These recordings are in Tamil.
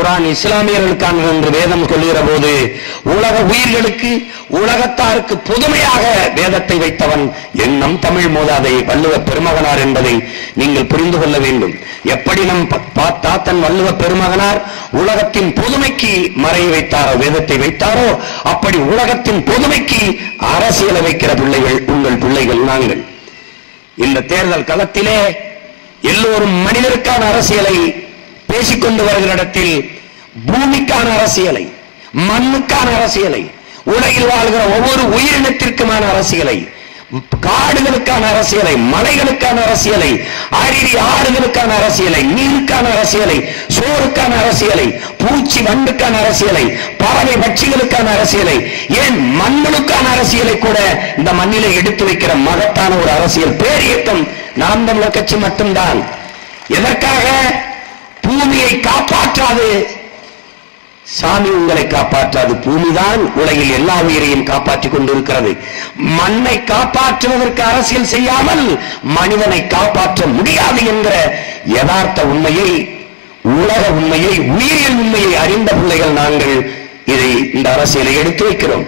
குரான் இஸ்லாமியர்களுக்கான என்று வேதம் சொல்லுகிற போது உலக உயிர்களுக்கு உலகத்தாருக்கு புதுமையாக வேதத்தை வைத்தவன் எண்ணம் தமிழ் மோதாதை வள்ளுவ பெருமகனார் என்பதை நீங்கள் புரிந்து கொள்ள வேண்டும். எப்படி நம் தாத்தன் வள்ளுவ பெருமகனார் உலகத்தின் புதுமைக்கு மறை வைத்தாரோ வேதத்தை வைத்தாரோ அப்படி உலகத்தின் புதுமைக்கு அரசியலை வைக்கிற பிள்ளைகள் உங்கள் பிள்ளைகள் நாங்கள். இந்த தேர்தல் களத்திலே எல்லோரும் மனிதருக்கான அரசியலை பேசிக்கொண்டு வருகிற இடத்தில் பூமிக்கான அரசியலை மண்ணுக்கான அரசியலை உலகில் வாழ்கிற ஒவ்வொரு உயிரினத்திற்குமான அரசியலை காடுகளுக்கான அரசியலை மலைகளுக்கான அரசியலை அருவி ஆறுகளுக்கான அரசியலை நீருக்கான அரசியலை சோறுக்கான அரசியலை பூச்சி வண்டுக்கான அரசியலை பறவை பட்சிகளுக்கான அரசியலை ஏன் மண்ணுக்கான அரசியலை கூட இந்த மண்ணிலே எடுத்து வைக்கிற மகத்தான ஒரு அரசியல் பேரியக்கம் நாம் தமிழர் கட்சி மட்டும்தான். எதற்காக? பூமியை காப்பாற்றாது. சாமி உங்களை காப்பாற்றாது. பூமிதான் உலகில் எல்லா உயிரையும் காப்பாற்றிக் கொண்டிருக்கிறது. மண்ணை காப்பாற்றுவதற்கு அரசியல் செய்யாமல் மனிதனை காப்பாற்ற முடியாது என்கிற யதார்த்த உண்மையை உலக உண்மையை உயிரியல் உண்மையை அறிந்த பிள்ளைகள் நாங்கள் இதை இந்த அரசியலை எடுத்து வைக்கிறோம்.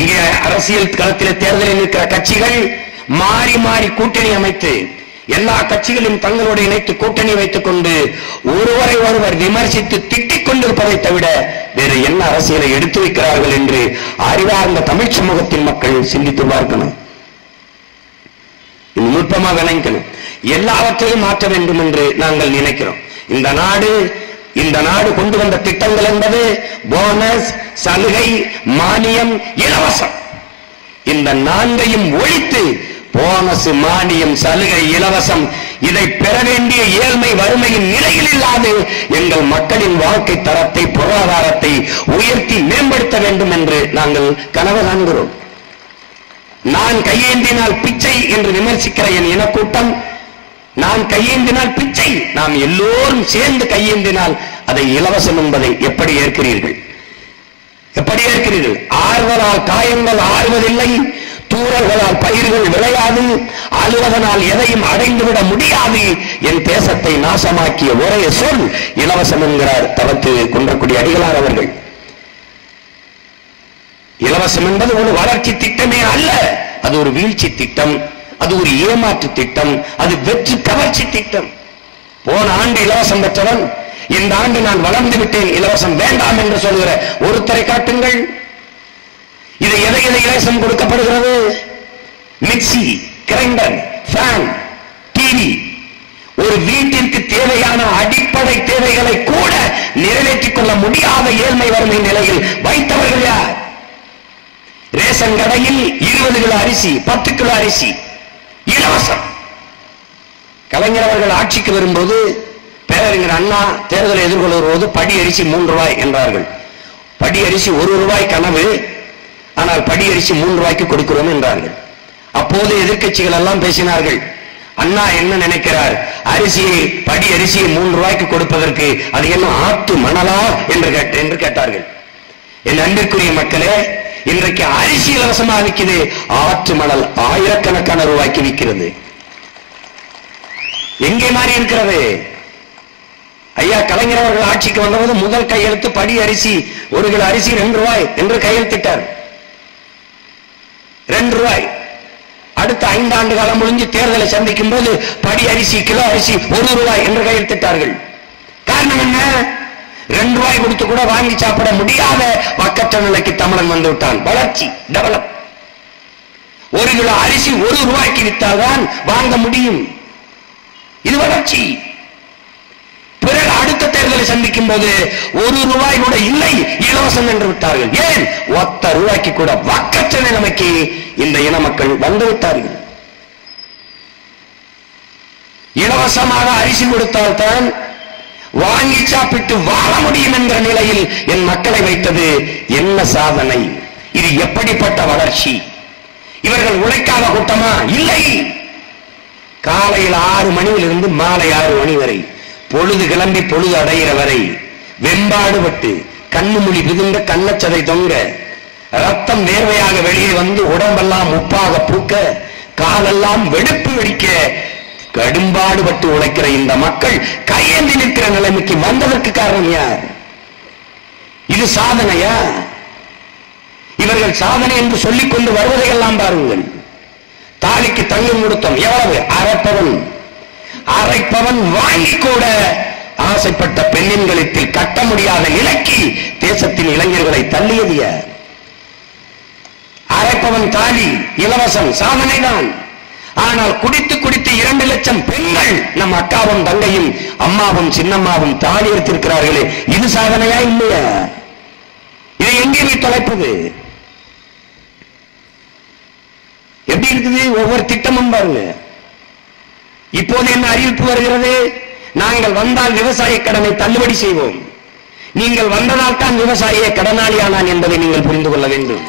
இங்கே அரசியல் களத்தில் தேர்தலில் இருக்கிற கட்சிகள் மாறி மாறி கூட்டணி அமைத்து எல்லா கட்சிகளும் தங்களோடு இணைத்து கூட்டணி வைத்துக் கொண்டு ஒருவரை ஒருவர் விமர்சித்து திட்டிக் கொண்டிருப்பதை தவிர வேறு என்ன அரசியலை எடுத்து வைக்கிறார்கள் என்று அறிவார்ந்த தமிழ் சமூகத்தின் மக்கள் சிந்தித்து பார்க்கணும். நுட்பமாக நினைக்கணும் எல்லாவற்றையும் மாற்ற வேண்டும் என்று நாங்கள் நினைக்கிறோம். இந்த நாடு இந்த நாடு கொண்டு வந்த திட்டங்கள் என்பது போனஸ் சலுகை மானியம் இலவசம். இந்த நான்கையும் ஒழித்து போனஸ் மானியம் சலுகை இலவசம் இதை பெற வேண்டிய ஏழ்மை வறுமையின் நிலையில் இல்லாது எங்கள் மக்களின் வாழ்க்கை தரத்தை பொருளாதாரத்தை உயர்த்தி மேம்படுத்த வேண்டும் என்று நாங்கள் கனவு காண்கிறோம். நான் கையேந்தினால் பிச்சை என்று விமர்சிக்கிற என் இனக்கூட்டம் நான் கையேந்தினால் பிச்சை நாம் எல்லோரும் சேர்ந்து கையேந்தினால் அதை இலவசம் என்பதை எப்படி ஏற்கிறீர்கள்? எப்படி ஏற்கிறீர்கள்? ஆறுதலால் காயங்கள் ஆறுவதில்லை தூரல்களால் பயிர்கள் விளையாது அலுவதனால் எதையும் அடைந்துவிட முடியாது. என் தேசத்தை நாசமாக்கிய ஒரே சொல் இலவசம் என்கிறார் தவத்து குன்றக்குடி அடிகளார் அவர்கள். இலவசம் என்பது ஒரு வளர்ச்சி திட்டமே அல்ல. அது ஒரு வீழ்ச்சி திட்டம் அது ஒரு ஏமாற்று திட்டம் அது வெற்றி கவர்ச்சி திட்டம். போன ஆண்டு இலவசம் பெற்றவன் இந்த ஆண்டு நான் வளர்ந்து விட்டேன் இலவசம் வேண்டாம் என்று சொல்கிற ஒருத்தரை காட்டுங்கள். இது எதை எதை இலவசம் கொடுக்கப்படுகிறது? மிக்சி கிரைண்டர் ஃபேன் டிவி ஒரு வீட்டிற்கு தேவையான அடிப்படை தேவைகளை கூட நிறைவேற்றிக் கொள்ள முடியாத ஏழ்மை வறுமை நிலையில் வைத்தவர்கள் யார்? ரேஷன் கடையில் இருபது கிலோ அரிசி பத்து கிலோ அரிசி. இலவசம். கலைஞர் அவர்கள் ஆட்சிக்கு வரும்போது பேரறிஞர் அண்ணா தேர்தலை எதிர்கொள்ள வருவது படி அரிசி மூன்று ரூபாய் என்றார்கள். படி அரிசி ஒரு ரூபாய் கனவு ஆனால் படி அரிசி மூன்று ரூபாய்க்கு கொடுக்கிறோம் என்றார்கள். அப்போது எதிர்கட்சிகள் எல்லாம் பேசினார்கள். அண்ணா என்ன நினைக்கிறார்? அரிசியை படி அரிசியை மூன்று ரூபாய்க்கு கொடுப்பதற்கு அது என்ன ஆத்து மணலா என்று கேட்ட என்று கேட்டார்கள். என் அன்பிற்குரிய மக்களே இன்றைக்கு அரிசி இலவசமாக விற்குது. ஆற்று மணல் ஆயிரக்கணக்கான ரூபாய்க்கு விற்கிறது. எங்கே மாறி இருக்கிறது? ஐயா கலைஞர் அவர்கள் ஆட்சிக்கு வந்தபோது முதல் கையெழுத்து படி அரிசி ஒரு கிலோ அரிசி ரெண்டு ரூபாய் என்று கையெழுத்திட்டார். ரெண்டு ரூபாய். அடுத்த ஐந்தாண்டு காலம் முடிஞ்சு தேர்தலை சந்திக்கும் போது படி அரிசி கிலோ அரிசி ஒரு ரூபாய் என்று கையெழுத்திட்டார்கள். காரணம் என்ன? ரெண்டு ரூபாய் கொடுத்து கூட வாங்கி சாப்பிட முடியாத வக்கற்ற நிலைக்கு தமிழன் வந்து விட்டான். வளர்ச்சி டெவலப் ஒரு கிலோ அரிசி ஒரு ரூபாய்க்கு வித்தால்தான் வாங்க முடியும். இது வளர்ச்சி. தேர்தலை சந்திக்கும் போது ஒரு ரூபாய் கூட இல்லை இலவசம் என்று விட்டார்கள். ஏன்? ஒத்த ரூபாய்க்கு கூட வக்கற்ற நிலைமைக்கு இந்த இன மக்கள் வந்து விட்டார்கள். இலவசமாக அரிசி கொடுத்தால்தான் வாங்கி சாப்பிட்டு வாழ முடியும் என்ற நிலையில் என் மக்களை வைத்தது என்ன சாதனை? இது எப்படிப்பட்ட வளர்ச்சி? இவர்கள் உழைக்காத கூட்டமா? இல்லை. காலையில் ஆறு மணியிலிருந்து மாலை ஆறு மணி வரை பொழுது கிளம்பி பொழுது அடைகிற வரை வெம்பாடுபட்டு கண்ணு மொழி பிதுங்க கண்ணச்சதை தொங்க ரத்தம் நேர்வையாக வெளியே வந்து உடம்பெல்லாம் உப்பாக பூக்க காலெல்லாம் வெடுப்பு வெடிக்க கடும்பாடுபட்டு உழைக்கிற இந்த மக்கள் கையேந்தி நிற்கிற நிலைமைக்கு வந்ததற்கு காரணம் யார்? இது சாதனையா? இவர்கள் சாதனை என்று சொல்லிக் கொண்டு வருவதையெல்லாம் பாருங்கள். தாலிக்கு தங்கம் கொடுத்தோம் எவ்வளவு? அரைப்பவன். அரைப்பவன் வாங்கி கூட ஆசைப்பட்ட பெண்ணின் கட்ட முடியாத நிலைக்கு தேசத்தின் இளைஞர்களை தள்ளியது அரைப்பவன் தாலி இலவசம் சாதனைதான். ஆனால் குடித்து குடித்து இரண்டு லட்சம் பெண்கள் நம் அக்காவும் தங்கையும் அம்மாவும் சின்னம்மாவும் தாலி எடுத்திருக்கிறார்களே இது சாதனையா இல்லையா? இதை எங்கே போய் தொலைப்பது? எப்படி இருக்குது? ஒவ்வொரு திட்டமும் பாருங்க. இப்போது என்ன அறிவிப்பு வருகிறது? நாங்கள் வந்தால் விவசாய கடனை தள்ளுபடி செய்வோம். நீங்கள் வந்ததால் தான் விவசாயிய கடனாளியானான் என்பதை நீங்கள் புரிந்து கொள்ள வேண்டும்.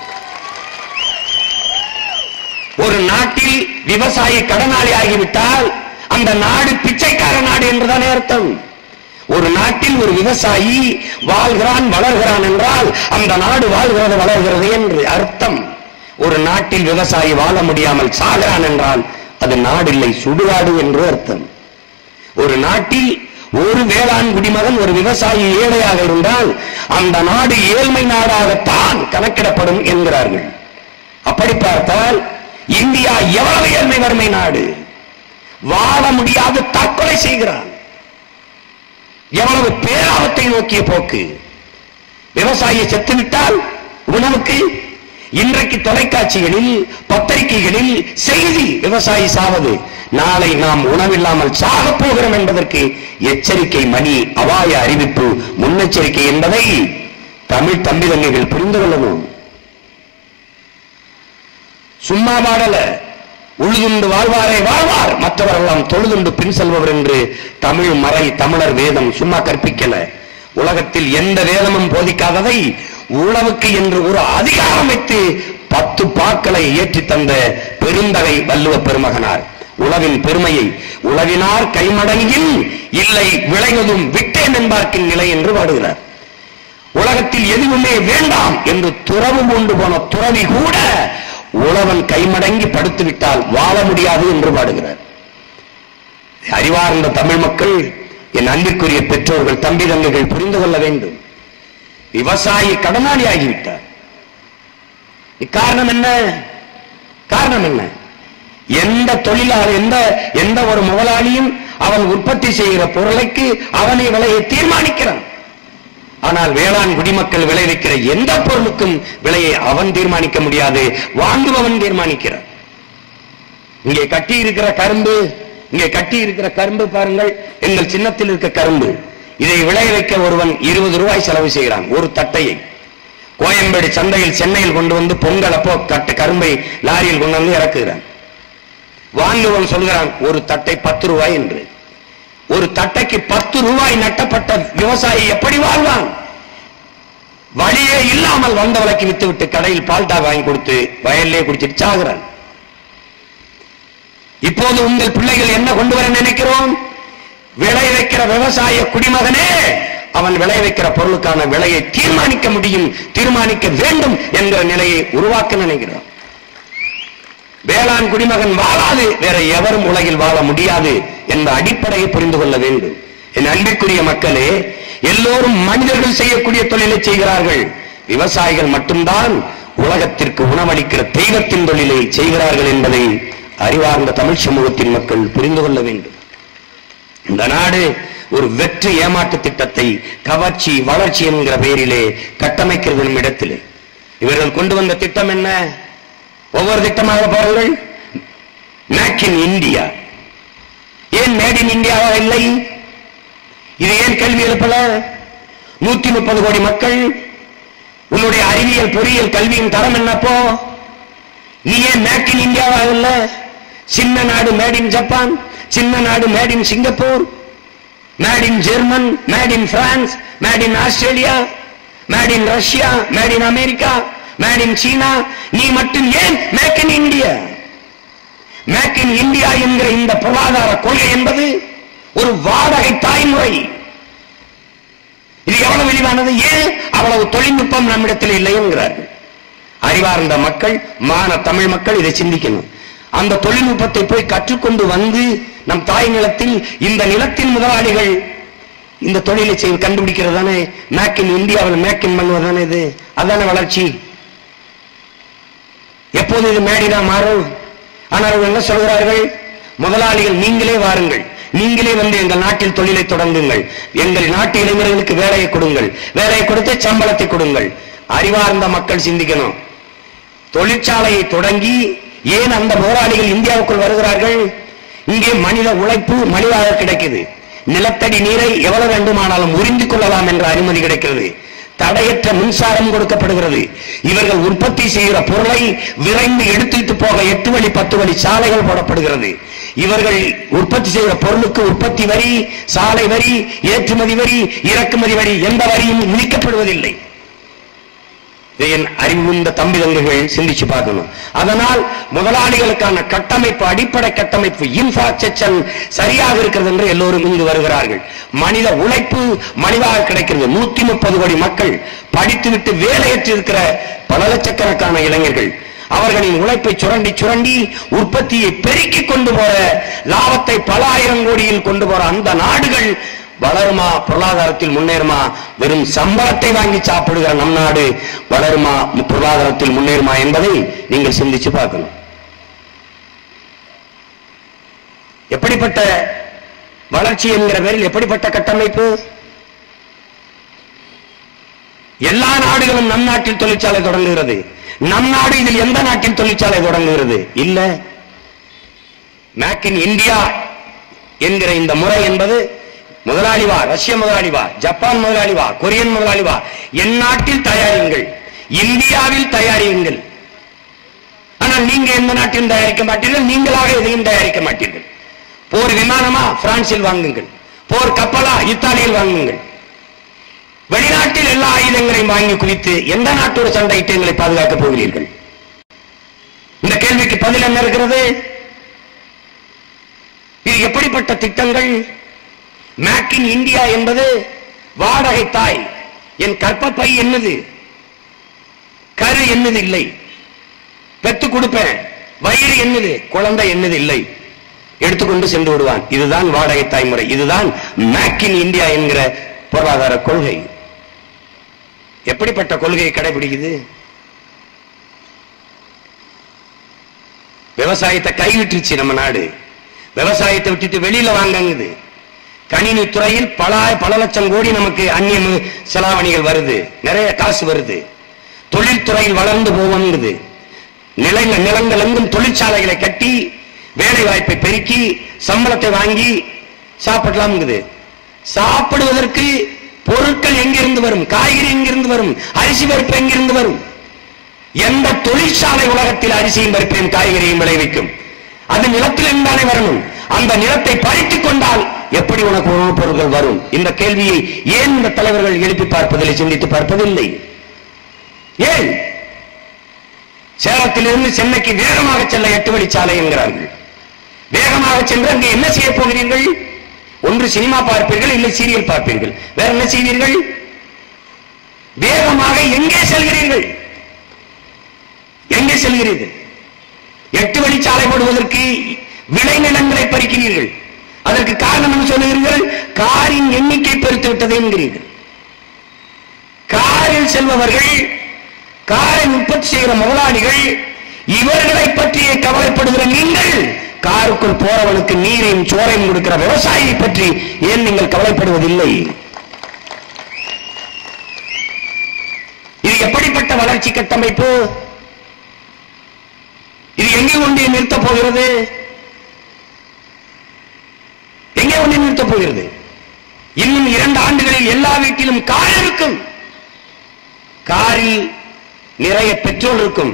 ஒரு நாட்டில் விவசாயி கடனாளி ஆகிவிட்டால் அந்த நாடு பிச்சைக்கார நாடு என்றுதானே அர்த்தம். ஒரு நாட்டில் ஒரு விவசாயி வாழ்கிறான் வளர்கிறான் என்றால் அந்த நாடு வாழ்கிறது வளர்கிறது என்று அர்த்தம். ஒரு நாட்டில் விவசாயி வாழ முடியாமல் சாகிறான் என்றால் அது நாடில்லை சுடுகாடு என்று அர்த்தம். ஒரு நாட்டில் ஒரு வேளாண் குடிமகன் ஒரு விவசாயி ஏழையாக இருந்தால் அந்த நாடு ஏழ்மை நாடாகத்தான் கணக்கிடப்படும் என்கிறார்கள். அப்படி பார்த்தால் இந்தியா எவ்வளவு ஏழ்மை வறுமை நாடு? வாழ முடியாது தற்கொலை செய்கிறான். எவ்வளவு பேராபத்தை நோக்கிய போக்கு? விவசாயி செத்துவிட்டால் உணவுக்கு இன்றைக்கு தொலைக்காட்சிகளில் பத்திரிகைகளில் செய்தி விவசாயி சாவது நாளை நாம் உணவில்லாமல் சாகப் போகிறோம் என்பதற்கு எச்சரிக்கை மணி அபாய அறிவிப்பு முன்னெச்சரிக்கை என்பதை தமிழ் தம்பி தங்கைகள் புரிந்து கொள்ளணும் சும்மா பாடல உழுதுண்டு வாழ்வாரே வாழ்வார் மற்றவரெல்லாம் தொழுதுண்டு பின் செல்பவர் என்று தமிழ் மறை தமிழர் வேதம் சும்மா கற்பிக்கல. உலகத்தில் எந்த வேதமும் போதிக்காததை உழவுக்கு என்று ஒரு அதிகாரம் வைத்து பத்து பாக்களை ஏற்றி தந்த பெருந்தகை வள்ளுவ பெருமகனார். உழவின் பெருமையை உழவினார் கைமடங்கில் இல்லை விளைவதும் விட்டேன் என்பார்க்கின் நிலை என்று பாடுகிறார். உலகத்தில் எதுவுமே வேண்டாம் என்று துறவு கொண்டு போன துறவி கூட உழவன் கைமடங்கி படுத்து விட்டால் வாழ முடியாது என்று பாடுகிறார். அறிவார்ந்த தமிழ் மக்கள் என் அன்பிற்குரிய பெற்றோர்கள் தம்பி தங்கைகள் புரிந்து கொள்ள வேண்டும். விவசாயி கடனாளி ஆகிவிட்டார் காரணம் என்ன? காரணம் என்ன? எந்த தொழிலாளர் எந்த எந்த ஒரு முதலாளியும் அவன் உற்பத்தி செய்கிற பொருளைக்கு அவனை விலையை தீர்மானிக்கிறான். ஆனால் வேளாண் குடிமக்கள் விளைவிக்கிற எந்த பொருளுக்கும் விலையை அவன் தீர்மானிக்க முடியாது வாங்குபவன் தீர்மானிக்கிறான். இங்கே கட்டி இருக்கிற கரும்பு இங்கே கட்டி இருக்கிற கரும்பு பாருங்கள் எங்கள் சின்னத்தில் இருக்க கரும்பு. இதை விளைவிக்க ஒருவன் இருபது ரூபாய் செலவு செய்கிறான் ஒரு தட்டையை. கோயம்பேடு சந்தையில் சென்னையில் கொண்டு வந்து பொங்கல் அப்போ கட்டு கரும்பை லாரியில் கொண்டு வந்து இறக்குகிறான். வாங்குவன் சொல்கிறான் ஒரு தட்டை பத்து ரூபாய் என்று. ஒரு தட்டைக்கு பத்து ரூபாய் நட்டப்பட்ட விவசாயி எப்படி வாழ்வான்? வழியே இல்லாமல் வந்த விலைக்கு வித்து விட்டு கடையில் பால்டா வாங்கி கொடுத்து வயல்லே குடிச்சிட்டு சாகுறான். இப்போது உங்கள் பிள்ளைகள் என்ன கொண்டு வர நினைக்கிறோம்? விளை வைக்கிற விவசாய குடிமகனே அவன் விளை வைக்கிற பொருளுக்கான விலையை தீர்மானிக்க முடியும் தீர்மானிக்க வேண்டும் என்கிற நிலையை உருவாக்க நினைக்கிறான். வேளாண் குடிமகன் வாழாது வேற எவரும் உலகில் வாழ முடியாது என்ற அடிப்படையை புரிந்து கொள்ள வேண்டும். என் அன்பிற்குரிய மக்களே எல்லோரும் மனிதர்கள் செய்யக்கூடிய தொழிலை செய்கிறார்கள். விவசாயிகள் மட்டும்தான் உலகத்திற்கு உணவளிக்கிற தெய்வத்தின் தொழிலை செய்கிறார்கள் என்பதை அறிவார்ந்த தமிழ் சமூகத்தின் மக்கள் புரிந்து கொள்ள வேண்டும். இந்த நாடு ஒரு வெற்றி ஏமாற்று திட்டத்தை கவர்ச்சி வளர்ச்சி என்கிற பெயரிலே கட்டமைக்கிறது நம் இடத்திலே. இவர்கள் கொண்டு வந்த திட்டம் என்ன? ஒவ்வொரு திட்டமாக பாருங்கள். மேக் இன் இந்தியா ஏன் மேட் இன் இந்தியாவா இல்லை? இது ஏன் கேள்வி எழுப்பல? நூத்தி முப்பது கோடி மக்கள் உன்னுடைய அறிவியல் பொறியியல் கல்வியின் தரம் என்னப்போ நீ ஏன் மேக் இன் இந்தியாவா இல்லை? சின்ன நாடு மேட் இன் ஜப்பான் சின்ன நாடு made in Singapore made in German made in France made in Australia made in Russia made in America made in China நீ மட்டும் ஏன் make in India make in India என்கிற இந்த பொருளாதார கொள்கை என்பது ஒரு வாடகை தாய்முறை இது எவ்வளவு விரிவானது? ஏன் அவ்வளவு தொழில்நுட்பம் நம்மிடத்தில் இல்லை என்கிறார்கள்? அறிவார்ந்த மக்கள் மான தமிழ் மக்கள் இதை சிந்திக்கணும். அந்த தொழில்நுட்பத்தை போய் கற்றுக்கொண்டு வந்து நம் தாய் நிலத்தில் இந்த நிலத்தின் முதலாளிகள் இந்த தொழிலை செய்ய கண்டுபிடிக்கிறது தானே மேக் இன் இந்தியாவில் மேக் இன் பண்ணுவது தானே இது? அதானே வளர்ச்சி. எப்போது இது மேடினா மாறும்? ஆனால் என்ன சொல்கிறார்கள்? முதலாளிகள் நீங்களே வாருங்கள். நீங்களே வந்து எங்கள் நாட்டில் தொழிலை தொடங்குங்கள். எங்கள் நாட்டு இளைஞர்களுக்கு வேலையை கொடுங்கள். வேலையை கொடுத்து சம்பளத்தை கொடுங்கள். அறிவார்ந்த மக்கள் சிந்திக்கணும். தொழிற்சாலையை தொடங்கி ஏன் அந்த முதலாளிகள் இந்தியாவுக்குள் வருகிறார்கள்? இங்கே மனித உழைப்பு மலிவாக கிடைக்குது. நிலத்தடி நீரை எவ்வளவு வேண்டுமானாலும் உறிந்து கொள்ளலாம் என்ற அனுமதி கிடைக்கிறது. தடையற்ற மின்சாரம் கொடுக்கப்படுகிறது. இவர்கள் உற்பத்தி செய்கிற பொருளை விரைந்து எடுத்துட்டு போக எட்டு வழி பத்து வழி சாலைகள் போடப்படுகிறது. இவர்கள் உற்பத்தி செய்கிற பொருளுக்கு உற்பத்தி வரி சாலை வரி ஏற்றுமதி வரி இறக்குமதி வரி எந்த வரியும் விதிக்கப்படுவதில்லை. என் அறிவுந்த தம்பி தங்கைகள் சிந்திச்சு பார்க்கணும். அதனால் முதலாளிகளுக்கான கட்டமைப்பு அடிப்படை கட்டமைப்பு இன்ஃப்ராஸ்ட்ரக்சர் சரியாக இருக்கிறது என்று எல்லோரும் இங்கு வருகிறார்கள். மனித உழைப்பு மலிவாக கிடைக்கிறது. நூத்தி முப்பது கோடி மக்கள் படித்துவிட்டு வேலையற்று இருக்கிற பல லட்சக்கணக்கான இளைஞர்கள். அவர்களின் உழைப்பை சுரண்டி சுரண்டி உற்பத்தியை பெருக்கிக் கொண்டு போற லாபத்தை பல ஆயிரம் கோடியில் கொண்டு போற அந்த நாடுகள் வளருமா? பொருளாதாரத்தில் முன்னேறுமா? வெறும் சம்பளத்தை வாங்கி சாப்பிடுகிற நம் நாடு வளருமா? பொருளாதாரத்தில் முன்னேறுமா என்பதை நீங்கள் சிந்திச்சு பார்க்கணும். எப்படிப்பட்ட வளர்ச்சி என்கிற பேரில் எப்படிப்பட்ட கட்டமைப்பு? எல்லா நாடுகளும் நம் நாட்டில் தொழிற்சாலை தொடங்குகிறது. நம் நாடு இதில் எந்த நாட்டில் தொழிற்சாலை தொடங்குகிறது? இல்ல. மேக் இன் இந்தியா என்கிற இந்த முறை என்பது முதலாளி வா ரஷ்ய முதலாளி வா ஜப்பான் முதலாளி வா கொரியன் முதலாளி வா. என் நாட்டில் தயாரியுங்கள். இந்தியாவில் தயாரியுங்கள். ஆனால் நீங்க எந்த நாட்டிலும் தயாரிக்க மாட்டீர்கள் நீங்களாக எதையும் தயாரிக்க மாட்டீர்கள். போர் விமானமா பிரான்சில் வாங்குங்கள். போர் கப்பலா இத்தாலியில் வாங்குங்கள். வெளிநாட்டில் எல்லா ஆயுதங்களையும் வாங்கி குவித்து எந்த நாட்டோடு சண்டையிட்டு எங்களை பாதுகாக்கப் போகிறீர்கள்? இந்த கேள்விக்கு பதில் என்ன இருக்கிறது? இது எப்படிப்பட்ட திட்டங்கள்? மேக் இன் இந்தியா என்பது வாடகை தாய். என் கற்பப்பை என்னது? கரு என்னது இல்லை? பெத்து கொடுப்பேன். வயிறு என்னது? குழந்தை என்னது இல்லை? எடுத்துக்கொண்டு சென்று விடுவான். இதுதான் வாடகை தாய்முறை. இதுதான் மேக் இன் இந்தியா என்கிற பொருளாதார கொள்கை. எப்படிப்பட்ட கொள்கையை கடைபிடிக்குது? விவசாயத்தை கைவிட்டுருச்சு நம்ம நாடு. விவசாயத்தை விட்டுட்டு வெளியில வாங்குது கணினி துறையில் பல பல லட்சம் கோடி நமக்கு அந்நிய செலாவணிகள் வருது. நிறைய காசு வருது. தொழில்துறையில் வளர்ந்து போவோம்ங்கிறது. நிலங்கள் நிலங்கள் எங்கும் தொழிற்சாலைகளை கட்டி வேலை வாய்ப்பை பெருக்கி சம்பளத்தை வாங்கி சாப்பிடலாம்ங்குது சாப்பிடுவதற்கு பொருட்கள் எங்கிருந்து வரும்? காய்கறி எங்கிருந்து வரும்? அரிசி பருப்பு எங்கிருந்து வரும்? எந்த தொழிற்சாலை உலகத்தில் அரிசியும் பருப்பையும் காய்கறியும் விளைவிக்கும்? அது நிலத்தில் இருந்தானே வரணும். அந்த நிலத்தை பறித்துக் கொண்டால் எப்படி உனக்கு உணவுப் பொருட்கள் வரும்? இந்த கேள்வியை ஏன் இந்த தலைவர்கள் எழுப்பி பார்ப்பதில்லை சிந்தித்து பார்ப்பதில்லை? ஏன்? சேலத்திலிருந்து சென்னைக்கு வேகமாக செல்ல எட்டு வழிச்சாலை என்கிறார்கள். வேகமாக சென்று அங்கே என்ன செய்ய போகிறீர்கள்? ஒன்று சினிமா பார்ப்பீர்கள் இல்லை சீரியல் பார்ப்பீர்கள். வேற என்ன செய்வீர்கள்? வேகமாக எங்கே செல்கிறீர்கள்? எங்கே செல்கிறீர்கள்? எட்டு வழிச்சாலை போடுவதற்கு விளைநிலங்களை பறிக்கிறீர்கள். அதற்கு காரணம் என்று சொல்லுகிறீர்கள்? காரின் எண்ணிக்கை பெருத்து விட்டது என்கிறீர்கள். காரில் செல்பவர்கள் காரை உற்பத்தி செய்கிற முதலாளிகள் இவர்களை பற்றியே கவலைப்படுகிற நீங்கள் காருக்குள் போறவனுக்கு நீரையும் சோறையும் கொடுக்கிற விவசாயியை பற்றி ஏன் நீங்கள் கவலைப்படுவதில்லை? இது எப்படிப்பட்ட வளர்ச்சி கட்டமைப்பு? இது எங்கே கொண்டு நிறுத்தப் போகிறது? எங்கே கொண்டு நிறுத்தப் போகிறது. இன்னும் இரண்டு ஆண்டுகளில் எல்லா வீட்டிலும் கார் இருக்கும். காரில் நிறைய பெட்ரோல் இருக்கும்.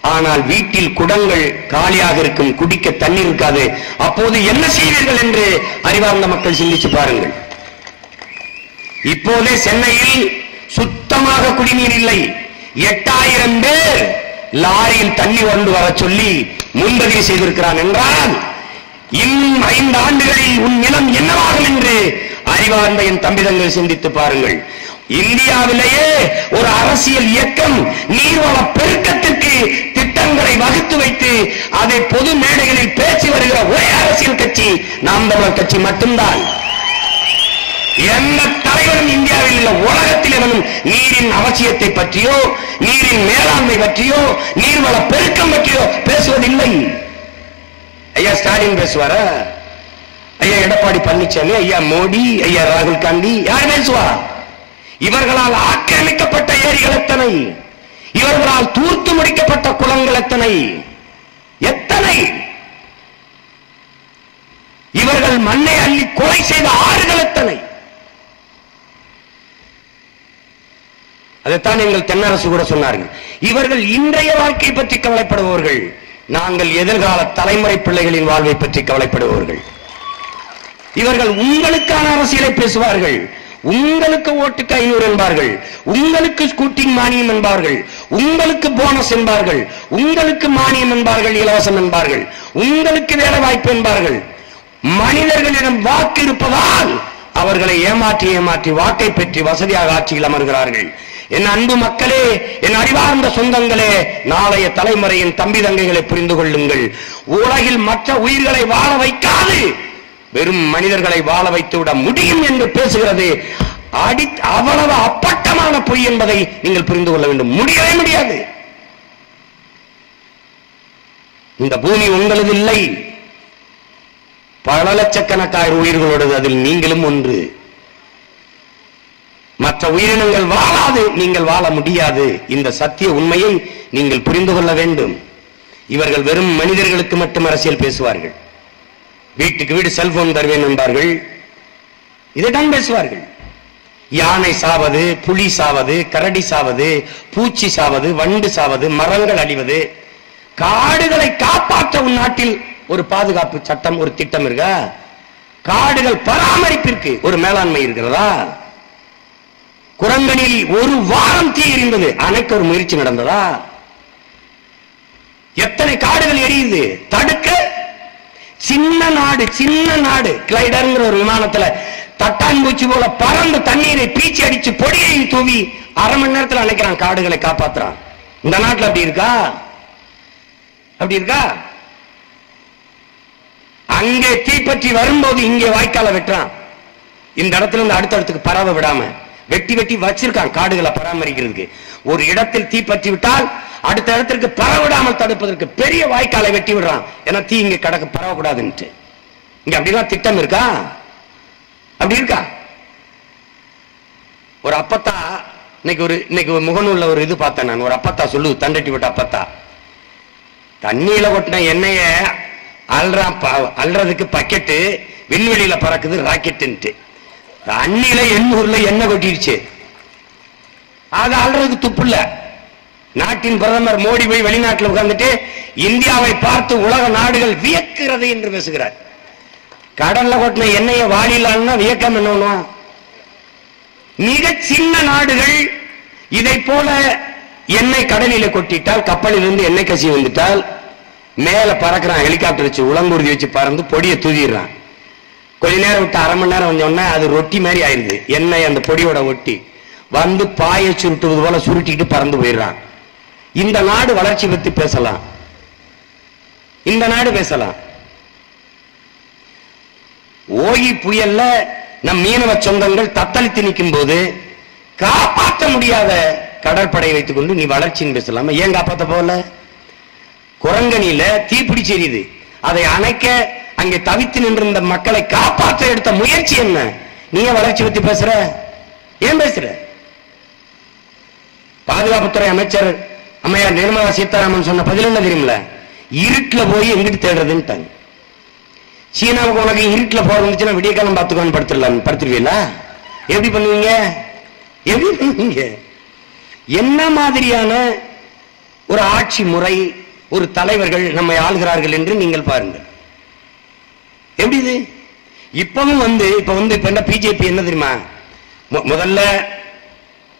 ஆனால் வீட்டில் குடங்கள் காலியாக இருக்கும் குடிக்க தண்ணி இருக்காது. அப்போது என்ன செய்வீர்கள் என்று அறிவார்ந்த மக்கள் சிந்திச்சு பாருங்கள். இப்போதே சென்னையில் சுத்தமாக குடிநீர் இல்லை. எட்டாயிரம் பேர் லாரியில் தண்ணி கொண்டு வர சொல்லி முன்பதிவு செய்திருக்கிறான் என்றால் இன்னும் ஐந்து ஆண்டுகளில் உன் நிலம் என்னவாகும் என்று அறிவார்ந்த என் தம்பிதங்கள் சிந்தித்து பாருங்கள். இந்தியாவிலேயே ஒரு அரசியல் இயக்கம் நீர்வள பெருக்கத்திற்கு திட்டங்களை வகுத்து வைத்து அதை பொது மேடைகளில் பேசி வருகிற ஒரே அரசியல் கட்சி நாம் தமிழர் கட்சி மட்டும்தான். எந்த தலைவரும் இந்தியாவில் உள்ள உலகத்தில் எவனும் நீரின் அவசியத்தை பற்றியோ நீரின் மேலாண்மை பற்றியோ நீர்வள பெருக்கம் பற்றியோ பேசுவதில்லை. ஐயா ஸ்டாலின் பேசுவாரா? ஐயா எடப்பாடி பழனிசாமி ஐயா மோடி ஐயா ராகுல் காந்தி யார் பேசுவா? இவர்களால் ஆக்கிரமிக்கப்பட்ட ஏரிகள் எத்தனை? இவர்களால் தூர்த்து முடிக்கப்பட்ட குளங்கள் எத்தனை? எத்தனை? இவர்கள் மண்ணை அள்ளி கொலை செய்த ஆறுகள் எத்தனை? அதைத்தான் எங்கள் தென்னரசு கூட சொன்னார்கள். இவர்கள் இன்றைய வாழ்க்கை பற்றி கவலைப்படுபவர்கள். நாங்கள் எதிர்கால தலைமுறை பிள்ளைகளின் வாழ்வை பற்றி கவலைப்படுபவர்கள். இவர்கள் உங்களுக்கான அரசியலை பேசுவார்கள். உங்களுக்கு ஓட்டுக்கு ஐநூறு என்பார்கள். உங்களுக்கு ஸ்கூட்டிங் மானியம் என்பார்கள். உங்களுக்கு போனஸ் என்பார்கள். உங்களுக்கு மானியம் என்பார்கள் இலவசம் என்பார்கள். உங்களுக்கு வேலை வாய்ப்பு என்பார்கள். மனிதர்களிடம் வாக்கு இருப்பதால் அவர்களை ஏமாற்றி ஏமாற்றி வாக்கை பெற்று வசதியாக ஆட்சியில் அமர்கிறார்கள். என் அன்பு மக்களே என் அறிவார்ந்த சொந்தங்களே நாளைய தலைமுறையின் தம்பி தங்கைகளை புரிந்து கொள்ளுங்கள். உலகில் மற்ற உயிர்களை வாழ வைக்காது. வெறும் மனிதர்களை வாழ வைத்து விட முடியும் என்று பேசுகிறது. அடி அவ்வளவு அப்பட்டமான பொய் என்பதை நீங்கள் புரிந்து கொள்ள வேண்டும். முடியவே முடியாது. இந்த பூமி உங்களது இல்லை. பல லட்சக்கணக்காயிரம் உயிர்களோடது அதில் நீங்களும் ஒன்று. மற்ற உயிரினங்கள் வாழாது நீங்கள் வாழ முடியாது. இந்த சத்திய உண்மையை நீங்கள் புரிந்து கொள்ள வேண்டும். இவர்கள் வெறும் மனிதர்களுக்கு மட்டும் அரசியல் பேசுவார்கள். வீட்டுக்கு வீடு செல்போன் தருவேன் என்பார்கள். இதைத்தான் பேசுவார்கள். யானை சாவது புலி சாவது கரடி சாவது பூச்சி சாவது வண்டு சாவது மரங்கள் அழிவது. காடுகளை காப்பாற்ற உன் நாட்டில் ஒரு பாதுகாப்பு சட்டம் ஒரு திட்டம் இருக்கா? காடுகள் பராமரிப்பிற்கு ஒரு மேலாண்மை இருக்கிறதா? குரங்கனில் ஒரு வாரம் தீ எரிந்தது. அணைக்க ஒரு முயற்சி நடந்ததா? எத்தனை காடுகள் எரியுது? தடுக்க? சின்ன நாடு சின்ன நாடு. கிளைடர்ங்கிற ஒரு விமானத்துல தட்டான்பூச்சி போல பறந்து தண்ணீரை பீச்சி அடிச்சு பொடியை தூவி அரை மணி நேரத்துல அணைக்கிறான். காடுகளை காப்பாத்துறான். இந்த நாட்டில் அப்படி இருக்கா? அப்படி இருக்கா? அங்கே தீப்பற்றி வரும்போது இங்கே வாய்க்கால வெட்டுறான். இந்த இடத்துல இருந்து அடுத்த இடத்துக்கு பரவ விடாம. வெட்டி வெட்டி வச்சிருக்கான் காடுகளை பராமரிக்கிறதுக்கு. ஒரு இடத்தில் தீ பற்றி விட்டால் அடுத்த இடத்திற்கு பரவிடாமல் தடுப்பதற்கு பெரிய வாய்க்காலை வெட்டி விடுறான். ஏன்னா தீ இங்க கடக்க பரவக்கூடாதுன்ட்டு. இங்க அப்படிலாம் திட்டம் இருக்கா? அப்படி இருக்கா? ஒரு அப்பத்தா இன்னைக்கு ஒரு இன்னைக்கு ஒரு முகநூல்ல ஒரு இது பார்த்தேன் நான். ஒரு அப்பத்தா சொல்லுது தண்டட்டி விட்ட அப்பத்தா. தண்ணியில கொட்டின எண்ணெய அல்றான் ப- அல்றதுக்கு பக்கெட்டு விண்வெளியில பறக்குது ராக்கெட்டுன்ட்டு. தண்ணியில எண்ணூர்ல எண்ணெய் கொட்டிடுச்சு. அது அல்றதுக்கு துப்பு இல்ல. நாட்டின் பிரதமர் மோடி போய் வெளிநாட்டில் உட்கார்ந்துட்டு இந்தியாவை பார்த்து உலக நாடுகள் வியக்கிறது என்று பேசுகிறார். கடல்ல கொட்டின எண்ணெயை வாழிலான்னா வியக்கம் என்ன மிக சின்ன நாடுகள் இதை போல எண்ணெய் கடலில கொட்டிட்டால் கப்பலில் இருந்து எண்ணெய் கசி வந்துட்டால் மேல பறக்கிறான் ஹெலிகாப்டர் வச்சு உளங்குருதி வச்சு பறந்து பொடியை தூதிடுறான். கொஞ்ச நேரம் விட்டு அரை மணி நேரம் வந்தோடனே அது ரொட்டி மாதிரி ஆயிருது. எண்ணெய் அந்த பொடியோட ஒட்டி வந்து பாயை சுருட்டுவது போல சுருட்டிட்டு பறந்து போயிடுறான். இந்த நாடு வளர்ச்சி பத்தி பேசலாம். இந்த நாடு பேசலாம். ஓகி புயல்ல நம் மீனவ சொந்தங்கள் தத்தளித்து நிற்கும் போது காப்பாற்ற முடியாத கடற்படை வைத்துக் கொண்டு நீ வளர்ச்சின்னு பேசலாமா? ஏன் காப்பாத்த போல குரங்கணியில தீப்பிடிச்சு எரியுது அதை அணைக்க அங்கே தவித்து நின்றிருந்த மக்களை காப்பாற்ற எடுத்த முயற்சி என்ன? நீ வளர்ச்சி பத்தி பேசுற? ஏன் பேசுற? பாதுகாப்புத்துறை அமைச்சர் அம்மையார் நிர்மலா சீதாராமன் சொன்ன பதில் என்ன தெரியுமில இருட்டில் போய் எங்கிட்டு தேடுறதுன்ட்டாங்க. சீனாவுக்கு உனக்கு இருட்டில் போக இருந்துச்சுன்னா விடிய காலம் பார்த்துக்கோன்னு படுத்துடலாம். படுத்துருவீங்களா? எப்படி பண்ணுவீங்க? எப்படி பண்ணுவீங்க? என்ன மாதிரியான ஒரு ஆட்சி முறை ஒரு தலைவர்கள் நம்மை ஆளுகிறார்கள் என்று நீங்கள் பாருங்கள். எப்படி இது இப்பவும் வந்து இப்ப வந்து இப்ப என்ன பிஜேபி என்ன தெரியுமா? முதல்ல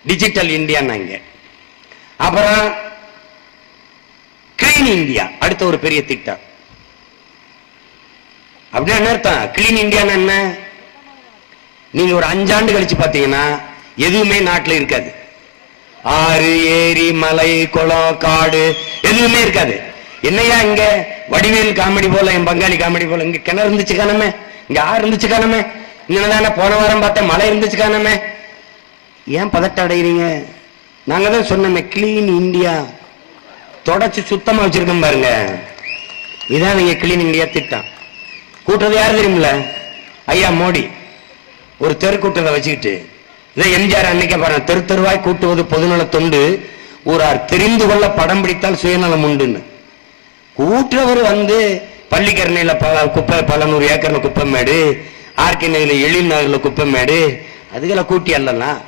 டிஜிட்டல் இந்தியான்னாங்க அப்புறம் கிளீன் இந்தியா அடுத்த ஒரு பெரிய திட்டம். அப்படின்னா என்ன அர்த்தம்? கிளீன் இந்தியான்னு என்ன? நீங்க ஒரு அஞ்சாண்டு கழிச்சு பாத்தீங்கன்னா எதுவுமே நாட்டில் இருக்காது. ஆறு ஏரி மலை குளம் காடு எதுவுமே இருக்காது. என்னையா இங்க வடிவேல் காமெடி போல என் பங்காளி காமெடி போல? இங்க கிணறு இருந்துச்சு காணமே. இங்க ஆறு இருந்துச்சு காணமே. இன்னதானே போன வாரம் பார்த்தேன் மழை இருந்துச்சு காணமே. ஏன் பதட்டம் அடைகிறீங்க நாங்க தான் சொன்னோமே கிளீன் இந்தியா தொடச்சு சுத்தமா வச்சிருக்கோம் பாருங்க. இதான் நீங்க கிளீன் இந்தியா திட்டம். கூட்டுறது யார் தெரியுமில்ல? ஐயா மோடி. ஒரு தெருக்கூட்டத்தை வச்சுக்கிட்டு இதை எம்ஜிஆர் அன்னைக்கு பாருங்க தெரு தெருவாய் கூட்டுவது பொதுநல தொண்டு. ஊரார் தெரிந்து கொள்ள படம் பிடித்தால் சுயநலம் உண்டுன்னு. கூட்டுறவர் வந்து பள்ளிக்கரணையில பல குப்பை பல நூறு ஏக்கர்ல குப்பை மேடு ஆர்கே நகரில் எழில் நகர்ல குப்பை மேடு அதுக்கெல்லாம் கூட்டி அல்லலாம்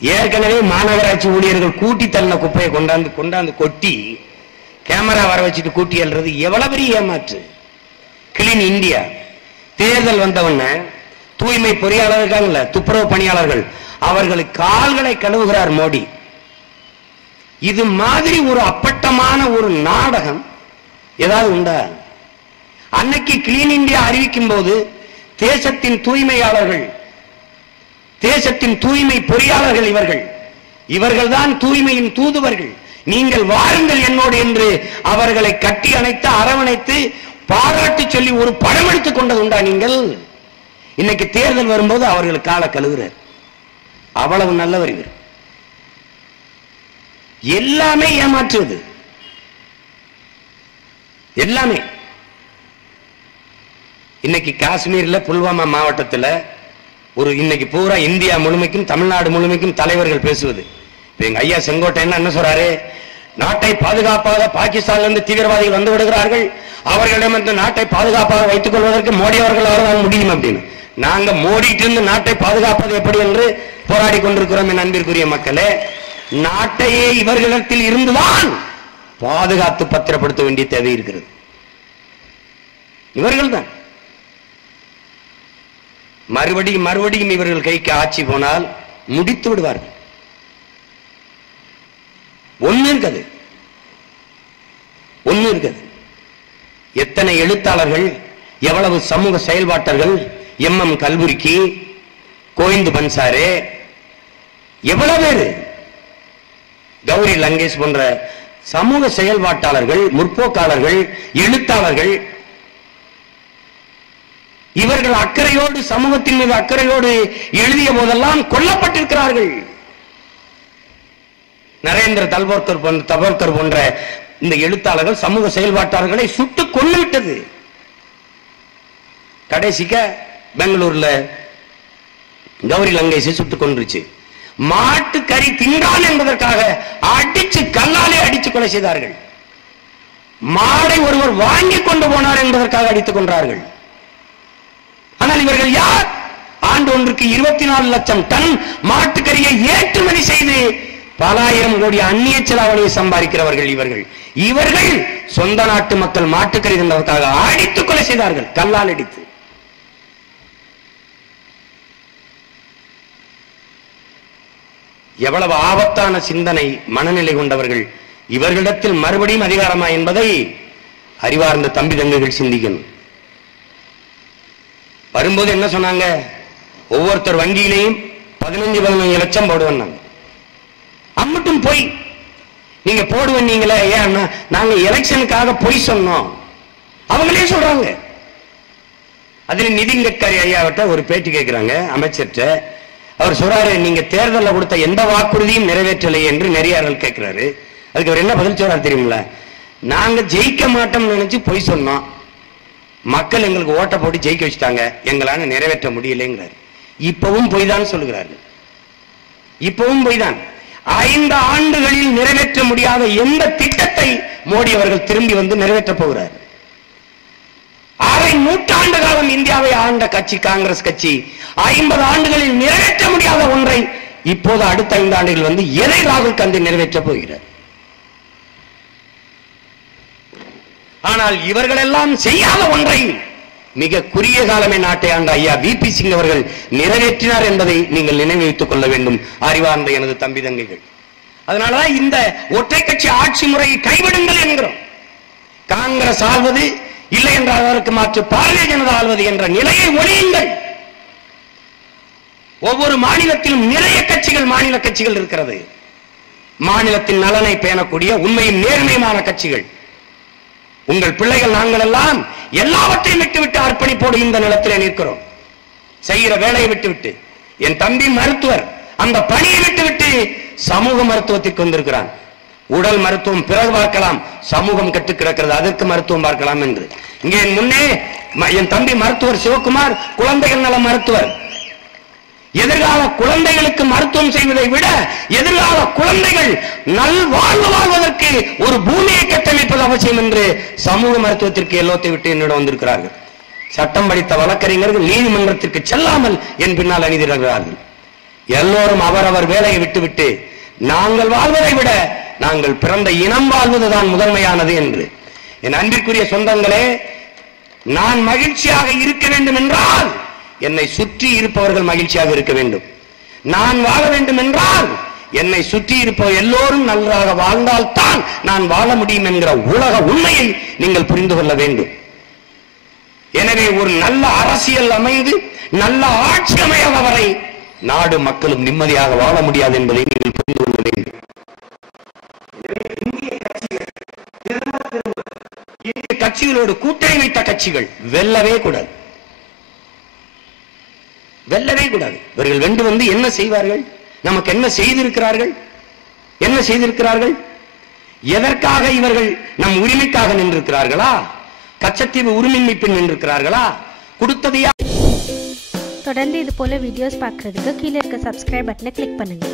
ஏற்கனவே மாநகராட்சி ஊழியர்கள் கூட்டி தள்ளின குப்பையை கொண்டாந்து கொண்டாந்து கொட்டி கேமரா வர வச்சுட்டு கூட்டி அல்றது எவ்வளவு பெரிய ஏமாற்று? கிளீன் இந்தியா தேர்தல் வந்தவன தூய்மை பொறியாளர் இருக்காங்கல்ல துப்புரவு பணியாளர்கள் அவர்களுக்கு கால்களை கழுவுகிறார் மோடி. இது மாதிரி ஒரு அப்பட்டமான ஒரு நாடகம் ஏதாவது உண்டா? அன்னைக்கு கிளீன் இந்தியா அறிவிக்கும் போது தேசத்தின் தூய்மையாளர்கள் தேசத்தின் தூய்மை பொறியாளர்கள் இவர்கள். இவர்கள் தான் தூய்மையின் தூதுவர்கள். நீங்கள் வாருங்கள் என்னோடு என்று அவர்களை கட்டி அணைத்து அரவணைத்து பாராட்டு சொல்லி ஒரு படம் எடுத்துக் கொண்டது உண்டா நீங்கள்? இன்னைக்கு தேர்தல் வரும்போது அவர்கள் கால கழுவுறார். அவ்வளவு நல்லவர் இவர். எல்லாமே ஏமாற்றுவது எல்லாமே. இன்னைக்கு காஷ்மீர்ல புல்வாமா மாவட்டத்தில் ஒரு இன்னைக்கு பூரா இந்தியா முழுமைக்கும் தமிழ்நாடு முழுமைக்கும் தலைவர்கள் பேசுவது. இப்ப எங்க ஐயா செங்கோட்டையன் என்ன சொல்றாரு? நாட்டை பாதுகாப்பாக பாகிஸ்தான்ல இருந்து தீவிரவாதிகள் வந்து விடுகிறார்கள். அவர்களிடம் இந்த நாட்டை பாதுகாப்பாக வைத்துக் கொள்வதற்கு மோடி அவர்கள் அவர்களால் முடியும் அப்படின்னு. நாங்க மோடிட்டு இருந்து நாட்டை பாதுகாப்பது எப்படி என்று போராடி கொண்டிருக்கிறோம் என் அன்பிற்குரிய மக்களே. நாட்டையே இவர்களிடத்தில் இருந்துதான் பாதுகாத்து பத்திரப்படுத்த வேண்டிய தேவை இருக்கிறது. இவர்கள் தான் மறுபடியும் மறுபடியும் இவர்கள் கைக்கு ஆட்சி போனால் முடித்து விடுவார்கள். ஒண்ணு இருக்காது. ஒண்ணு இருக்குது. எத்தனை எழுத்தாளர்கள் எவ்வளவு சமூக செயல்பாட்டர்கள் எம் எம் கல்புரிக்கு கோவிந்து பன்சாரே எவ்வளவு பேரு? கௌரி லங்கேஷ் போன்ற சமூக செயல்பாட்டாளர்கள் முற்போக்காளர்கள் எழுத்தாளர்கள் இவர்கள் அக்கறையோடு சமூகத்தின் மீது அக்கறையோடு எழுதிய போதெல்லாம் கொல்லப்பட்டிருக்கிறார்கள். நரேந்திர தல்வோர்கர் தபோர்கர் போன்ற இந்த எழுத்தாளர்கள் சமூக செயல்பாட்டாளர்களை சுட்டு கொண்டு விட்டது கடைசிக்க பெங்களூர்ல கௌரி லங்கேஷை சுட்டுக் கொன்றுச்சு. மாட்டு கறி தின்றான் என்பதற்காக அடிச்சு கல்லாலே அடித்து கொலை செய்தார்கள். மாடை ஒருவர் வாங்கி கொண்டு போனார் என்பதற்காக அடித்துக் கொன்றார்கள். ஆனால் இவர்கள் யார்? ஆண்டு ஒன்றுக்கு இருபத்தி நாலு லட்சம் டன் மாட்டுக்கறியை ஏற்றுமதி செய்து பல ஆயிரம் கோடி அந்நிய செலாவணியை சம்பாதிக்கிறவர்கள் இவர்கள். இவர்கள் சொந்த நாட்டு மக்கள் மாட்டுக்கறி தின்றதற்காக அடித்துக் கொலை செய்தார்கள். கல்லால் அடித்து. எவ்வளவு ஆபத்தான சிந்தனை மனநிலை கொண்டவர்கள் இவர்களிடத்தில் மறுபடியும் அதிகாரமா என்பதை அறிவார்ந்த தம்பி தங்கைகள் சிந்திக்கணும். வரும்போது என்ன சொன்னாங்க? ஒவ்வொருத்தர் வங்கியிலையும் பதினஞ்சு பதினஞ்சு லட்சம் போடுவேன் அம்மட்டும் போய் நீங்க போடுவீங்களே ஏன் நாங்க எலெக்ஷனுக்காக பொய் சொன்னோம். அவங்களே சொல்றாங்க. அதுல நிதின் கட்கரி ஐயாவிட்ட ஒரு பேட்டி கேட்கிறாங்க அமைச்சர்கிட்ட. அவர் சொல்றாரு நீங்க தேர்தலில் கொடுத்த எந்த வாக்குறுதியும் நிறைவேற்றலை என்று நெறியாளர்கள் கேட்கிறாரு. அதுக்கு அவர் என்ன பதில் சொல்றாரு தெரியுங்களா நாங்க ஜெயிக்க மாட்டோம்னு நினைச்சு பொய் சொன்னோம். மக்கள் எங்களுக்கு ஓட்ட போட்டு ஜெயிக்க வச்சுட்டாங்க. எங்களால நிறைவேற்ற முடியலைங்கிறாரு. இப்பவும் பொய் தான் சொல்லுகிறாரு இப்பவும் பொய் தான் ஐந்து ஆண்டுகளில் நிறைவேற்ற முடியாத எந்த திட்டத்தை மோடி அவர்கள் திரும்பி வந்து நிறைவேற்ற போகிறார்? அரை நூற்றாண்டு காலம் இந்தியாவை ஆண்ட கட்சி காங்கிரஸ் கட்சி ஐம்பது ஆண்டுகளில் நிறைவேற்ற முடியாத ஒன்றை இப்போது அடுத்த ஐந்து ஆண்டுகள் வந்து எதை ராகுல் காந்தி நிறைவேற்றப் போகிறார்? ஆனால் இவர்களெல்லாம் செய்யாத ஒன்றை மிக குறுகிய காலமே நாட்டை ஆண்ட ஐயா வி பி சிங் அவர்கள் நிறைவேற்றினார் என்பதை நீங்கள் நினைவு கொள்ள வேண்டும். அறிவார்ந்த எனது தம்பி தங்கைகள். அதனாலதான் இந்த ஒற்றை கட்சி ஆட்சி முறையை கைவிடுங்கள் என்கிறோம். காங்கிரஸ் ஆள்வது இல்லை என்றால் அதற்கு மாற்று பாரதிய ஜனதா ஆள்வது என்ற நிலையை ஒழியுங்கள். ஒவ்வொரு மாநிலத்திலும் நிறைய கட்சிகள் மாநில கட்சிகள் இருக்கிறது. மாநிலத்தின் நலனை பேணக்கூடிய உண்மையும் நேர்மையுமான கட்சிகள். உங்கள் பிள்ளைகள் நாங்கள் எல்லாம் எல்லாவற்றையும் விட்டுவிட்டு அர்ப்பணிப்போடு இந்த நிலத்திலே நிற்கிறோம். செய்கிற வேலையை விட்டுவிட்டு. என் தம்பி மருத்துவர் அந்த பணியை விட்டுவிட்டு சமூக மருத்துவத்திற்கு வந்திருக்கிறான். உடல் மருத்துவம் பிறகு பார்க்கலாம். சமூகம் கெட்டு கிடக்கிறது அதற்கு மருத்துவம் பார்க்கலாம் என்று. இங்கே முன்னே என் தம்பி மருத்துவர் சிவகுமார் குழந்தைகள் நல மருத்துவர். எதிர்கால குழந்தைகளுக்கு மருத்துவம் செய்வதை விட எதிர்கால குழந்தைகள் நல்வாழ்வு வாழ்வதற்கு ஒரு பூமியை கட்டமைப்பது அவசியம் என்று சமூக மருத்துவத்திற்கு எல்லோத்தை விட்டு என்னிடம் வந்திருக்கிறார்கள். சட்டம் படித்த வழக்கறிஞர்கள் நீதிமன்றத்திற்கு செல்லாமல் என் பின்னால் அணிதிருக்கிறார்கள் எல்லோரும் அவரவர் வேலையை விட்டுவிட்டு நாங்கள் வாழ்வதை விட நாங்கள் பிறந்த இனம் வாழ்வதுதான் முதன்மையானது என்று. என் அன்பிற்குரிய சொந்தங்களே நான் மகிழ்ச்சியாக இருக்க வேண்டும் என்றால் என்னை சுற்றி இருப்பவர்கள் மகிழ்ச்சியாக இருக்க வேண்டும். நான் வாழ வேண்டும் என்றால் என்னை சுற்றி இருப்பவர் எல்லோரும் நன்றாக வாழ்ந்தால்தான் நான் வாழ முடியும் என்கிற உலக உண்மையை நீங்கள் புரிந்து கொள்ள வேண்டும். எனவே ஒரு நல்ல அரசியல் அமைந்து நல்ல ஆட்சி அமையாத வரை நாடு மக்களும் நிம்மதியாக வாழ முடியாது என்பதை நீங்கள் புரிந்து கொள்ள வேண்டும். கட்சிகளோடு கூட்டணி வைத்த கட்சிகள் வெல்லவே கூடாது. வெல்லவே கூடாது. இவர்கள் வென்று வந்து என்ன செய்வார்கள்? நமக்கு என்ன செய்திருக்கிறார்கள்? என்ன செய்திருக்கிறார்கள்? எதற்காக இவர்கள் நம் உரிமைக்காக நின்றிருக்கிறார்களா? கச்சத்தீவு உரிமை மீட்பில் நின்றிருக்கிறார்களா? கொடுத்ததையா தொடர்ந்து இது போல வீடியோஸ் பார்க்கறதுக்கு கீழே இருக்க சப்ஸ்கிரைப் பட்டனை கிளிக் பண்ணுங்க.